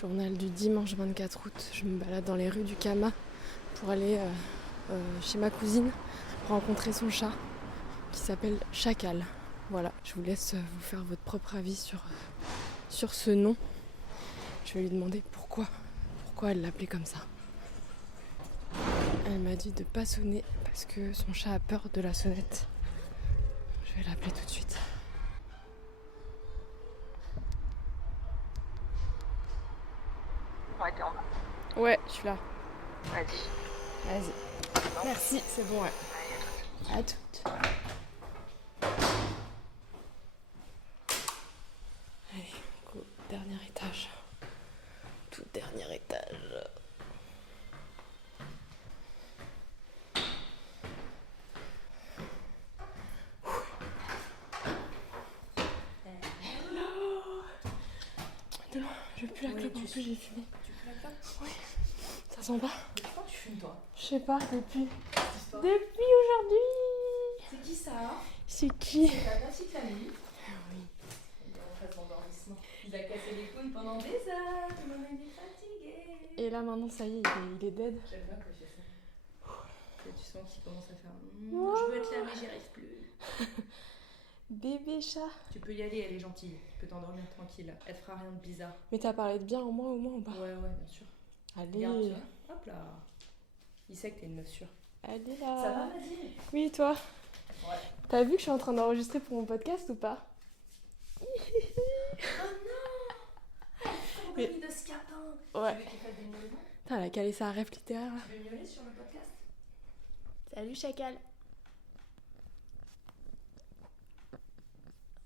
Journal du dimanche 24 août. Je me balade dans les rues du Kama pour aller chez ma cousine rencontrer son chat qui s'appelle Chacal. Voilà, je vous laisse vous faire votre propre avis sur ce nom. Je vais lui demander pourquoi elle l'appelait comme ça. Elle m'a dit de pas sonner parce que son chat a peur de la sonnette. Je vais l'appeler tout de suite. Ouais, t'es en bas. Ouais, je suis là. Vas-y. Merci, c'est bon, ouais. À toutes. Allez, go, dernier étage. Tout dernier étage. Non, je veux plus la clope, en plus j'ai fumé. Tu fais la clope? Oui. Ça sent pas? Mais pourquoi tu fumes toi? Je sais pas, depuis Histoire. aujourd'hui. C'est qui ça? C'est qui? C'est ta petite amie. Oui. Il est en phase d'endormissement. Il a cassé les couilles pendant des heures. Il en est fatigué. Et là maintenant ça y est, il est dead. J'aime bien quand il fait ça. Et tu sens qu'il commence à faire Oh. je veux être là mais j'y arrive plus. Bébé chat. Tu peux y aller, elle est gentille. Tu peux t'endormir tranquille. Elle te fera rien de bizarre. Mais t'as parlé de bien en moi au moins ou pas? Ouais, bien sûr. Allez. Regarde, tu vois. Hop là. Il sait que t'es une meuf sûre. Allez là. Ça va, vas-y? Oui, et toi? Ouais. T'as vu que je suis en train d'enregistrer pour mon podcast ou pas? Oh non! Mais- Compagnie de scapin! Ouais. Tu veux qu'il fasse des miaulements? Putain, elle a calé sa rêve littéraire là. Tu veux miauler sur le podcast? Salut Chacal.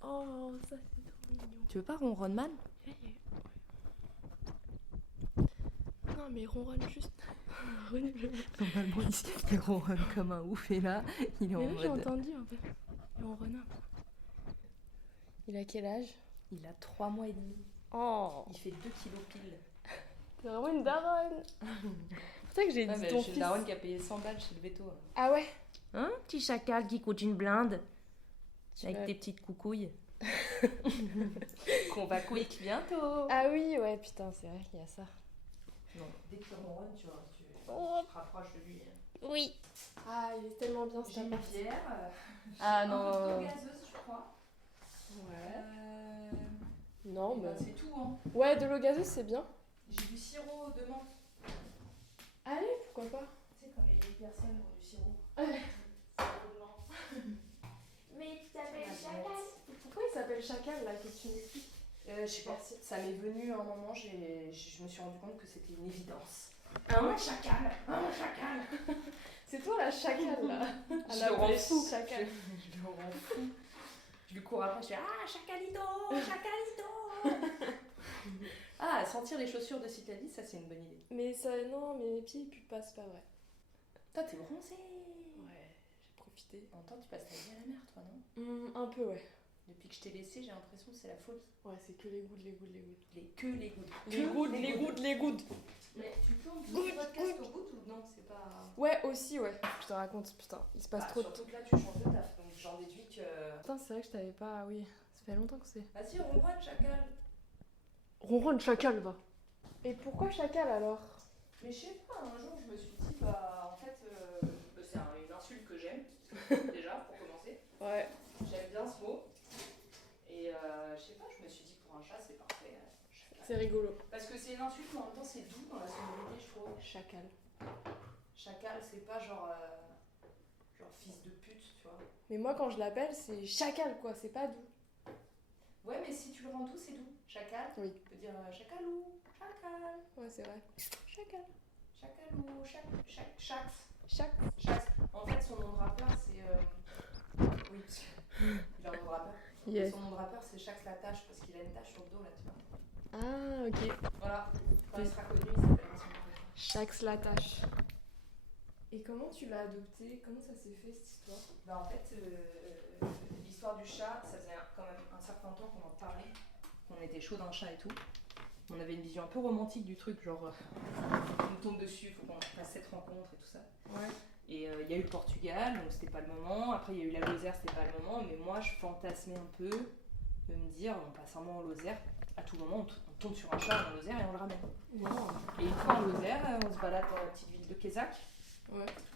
Oh, ça c'est trop mignon. Tu veux pas ronronman? Non mais ronronne juste. Normalement, il ronronne comme un ouf et là, il est Mais en là j'ai mode... entendu un peu. Il ronronne un peu. Il a quel âge? Il a 3 mois et demi. Oh, Il fait 2 kilos pile. c'est vraiment une daronne. C'est pour ça que j'ai dit ton J'ai fils. une daronne qui a payé 100 balles chez le veto. Ah ouais? Hein? Petit chacal qui coûte une blinde. Tu Avec vas- tes petites coucouilles. Qu'on va quick bientôt. Ah oui, ouais, putain, c'est vrai qu'il y a ça. Non, dès qu'il ronronne, tu vois, tu Oh. te rapproches de lui. Oui. Ah, il est tellement bien J'ai cet une appart. bière. Ah un peu non. d'eau gazeuse, je crois. Ouais. Non, Et mais. ben, c'est tout, hein. Ouais, de l'eau gazeuse, c'est bien. J'ai du sirop de menthe. Allez, pourquoi pas. Tu sais, quand les vieilles personnes ont du sirop. Mais tu t'appelles Chacal. Pourquoi il s'appelle Chacal là, que tu m'expliques? Je sais pas, ça m'est venu à un moment, je me suis rendu compte que c'était une évidence. Un chacal. C'est toi la Chacal là. Je le rends fou. Chacal. Je le rends fou. Je lui cours après, je fais ah, chacalito. Ah, sentir les chaussures de Citadis, ça c'est une bonne idée. Mais ça, non, mais mes pieds ils puent pas, c'est pas vrai. Toi, t'es bronzé. Ouais, j'ai profité. En même temps, tu passes ta vie à la mer, toi, non? Un peu, ouais. Depuis que je t'ai laissé, j'ai l'impression que c'est la folie. Ouais, c'est que les gouttes. Les gouttes. Les gouttes. Mais tu peux en plus le podcast au gouttes ou non? C'est pas. Ouais, aussi, ouais. Je te raconte, putain, il se passe trop de... Surtout que là, tu changes de taf, donc j'en déduis que. Putain, c'est vrai que je t'avais pas... Oui, ça fait longtemps que c'est... Vas-y, ronronne, chacal. Ronronne Chacal, va. Et pourquoi Chacal, alors? Mais je sais pas, un jour je me suis dit, bah en fait, c'est une insulte que j'aime, déjà, pour commencer. Ouais. J'aime bien ce mot. Et je sais pas, je me suis dit, pour un chat, c'est parfait. C'est rigolo. Parce que c'est une insulte, mais en même temps, c'est doux dans la sonorité, je trouve. Chacal. Chacal, c'est pas genre fils de pute, tu vois. Mais moi, quand je l'appelle, c'est Chacal, quoi, c'est pas doux. Ouais, mais si tu le rends doux, c'est doux. Chacal, Oui. tu peux dire chacalou, chacal, Ouais, c'est vrai. Chacal. chacalou, chax. Chac. Chax. En fait, son nom de rappeur, c'est. Oui, parce qu'il a un nom de rappeur. Yes. Son nom de rappeur, c'est Chax la tâche, parce qu'il a une tache sur le dos, là, tu vois. Ah, ok. Voilà. Quand il sera connu, il s'appellera son nom de rappeur. Chax la tâche. Et comment tu l'as adopté? Comment ça s'est fait, cette histoire? Bah, en fait, l'histoire du chat, ça faisait quand même un certain temps qu'on en parlait, qu'on était chaud d'un chat et tout. On avait une vision un peu romantique du truc, genre on nous tombe dessus, il faut qu'on fasse cette rencontre et tout ça. Ouais. Et il y a eu le Portugal, donc c'était pas le moment. Après il y a eu la Lozère, c'était pas le moment. Mais moi je fantasmais un peu de me dire, on passe un mois en Lozère, à tout moment on tombe sur un chat en Lozère et on le ramène. Et une fois en Lozère, on se balade dans la petite ville de Quézac,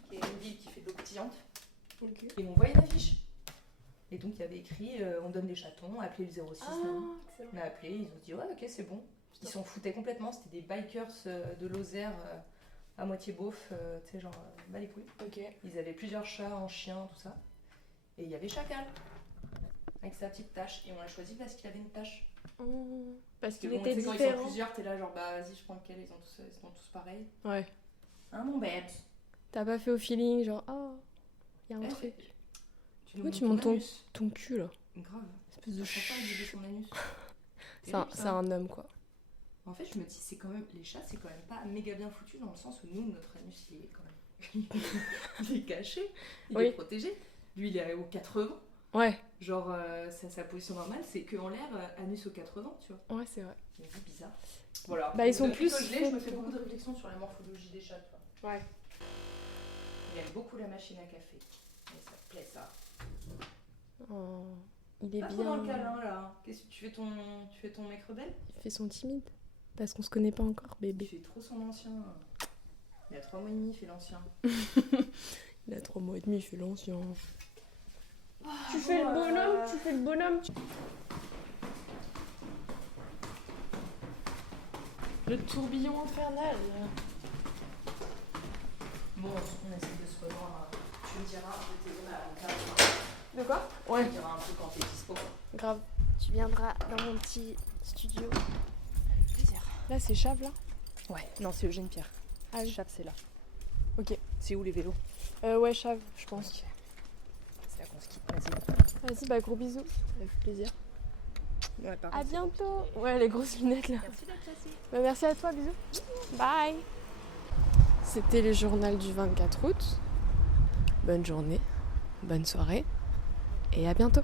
qui est une ville qui fait de l'eau pétillante. Et on voit une affiche. Et donc il y avait écrit on donne des chatons, appelez le 06. On a appelé, ils ont dit ouais, ok, c'est bon. Ils s'en foutaient complètement, c'était des bikers de Lozère à moitié beauf, tu sais, genre bas les couilles. Ils avaient plusieurs chats, un chien, tout ça. Et il y avait Chacal, avec sa petite tache. Et on l'a choisi parce qu'il avait une tache. Parce qu'il bon, était quand ils sont différent. plusieurs, t'es là genre bah vas-y, je prends lequel, ils sont tous pareils. Ouais. Hein, mon babs. T'as pas fait au feeling, genre, oh, y a un truc. Pourquoi tu montes ton cul là? Grave. Espèce de Je pas de son anus. C'est un homme quoi. En fait, je me dis, c'est quand même, les chats, c'est quand même pas méga bien foutu dans le sens où nous, notre anus, il est quand même. Il est caché, il est protégé. Lui, il est aux 80. Ouais. Genre, sa position normale, c'est qu'en l'air, anus aux 80, tu vois. Ouais, c'est vrai. C'est bizarre. Voilà. Bah, ils sont Depuis plus. que je me fais beaucoup de réflexions sur la morphologie des chats, tu vois. Ouais. Il aime beaucoup la machine à café. Et ça te plaît, ça. Oh, il est pas bien. Trop dans le câlin, là. Qu'est-ce que tu fais ton mec rebelle? Il fait son timide. Parce qu'on se connaît pas encore, bébé. Il fait trop son ancien. Il a 3 mois et demi, il fait l'ancien. Il a 3 mois et demi, il fait l'ancien. Tu fais le bonhomme. Le tourbillon infernal. Bon, on essaie de se revoir. Tu me diras, je t'ai donné à la De quoi? Ouais. Tu me diras un peu quand t'es dispo. Grave. Tu viendras dans mon petit studio. Avec plaisir. Là, c'est Chave, là? Ouais, non, c'est Eugène Pierre. Ah oui. Chave, c'est là. Ok. C'est où les vélos? Ouais, Chave, je pense. Okay. C'est là qu'on se quitte, vas-y. Vas-y, bah gros bisous. Avec plaisir. Ouais, à bientôt. Ouais, les grosses lunettes là. Merci d'être passé. Bah, merci à toi, bisous. Bye. C'était le journal du 24 août. Bonne journée, bonne soirée et à bientôt.